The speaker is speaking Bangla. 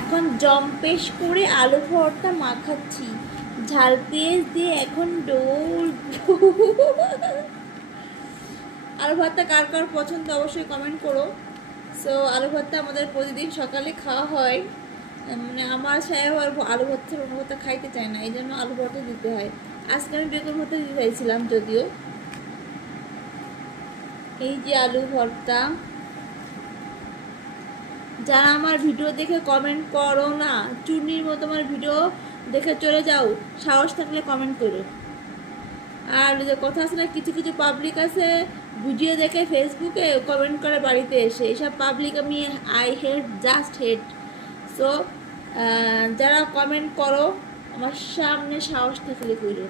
এখন জম্পেশ করে আলু ভর্তা মাখাচ্ছি, ঝাল পেঁয়াজ দিয়ে এখন ডোল। আলু ভর্তা কার কার পছন্দ অবশ্যই কমেন্ট করো। সো আলু ভর্তা আমাদের প্রতিদিন সকালে খাওয়া হয়, মানে আমার সাহেব আর আলু ভর্তা অন্য ভর্তা খাইতে চায় না, এই জন্য আলু ভর্তা দিতে হয়। আজকে আমি বেগুন ভর্তা দিতে চাইছিলাম যদিও। এই যে আলু ভর্তা। যারা আমার ভিডিও দেখে কমেন্ট করো না, চুনির মতো আমার ভিডিও দেখে চলে যাও, সাহস থাকলে কমেন্ট করো। আর যে কথা আছে না, কিছু কিছু পাবলিক আছে ভিডিও দেখে ফেসবুকে কমেন্ট করে বাড়িতে এসে, এসব পাবলিক আমি I hate, just hate. So যারা কমেন্ট করো আমার সামনে সাহস থাকলে করো।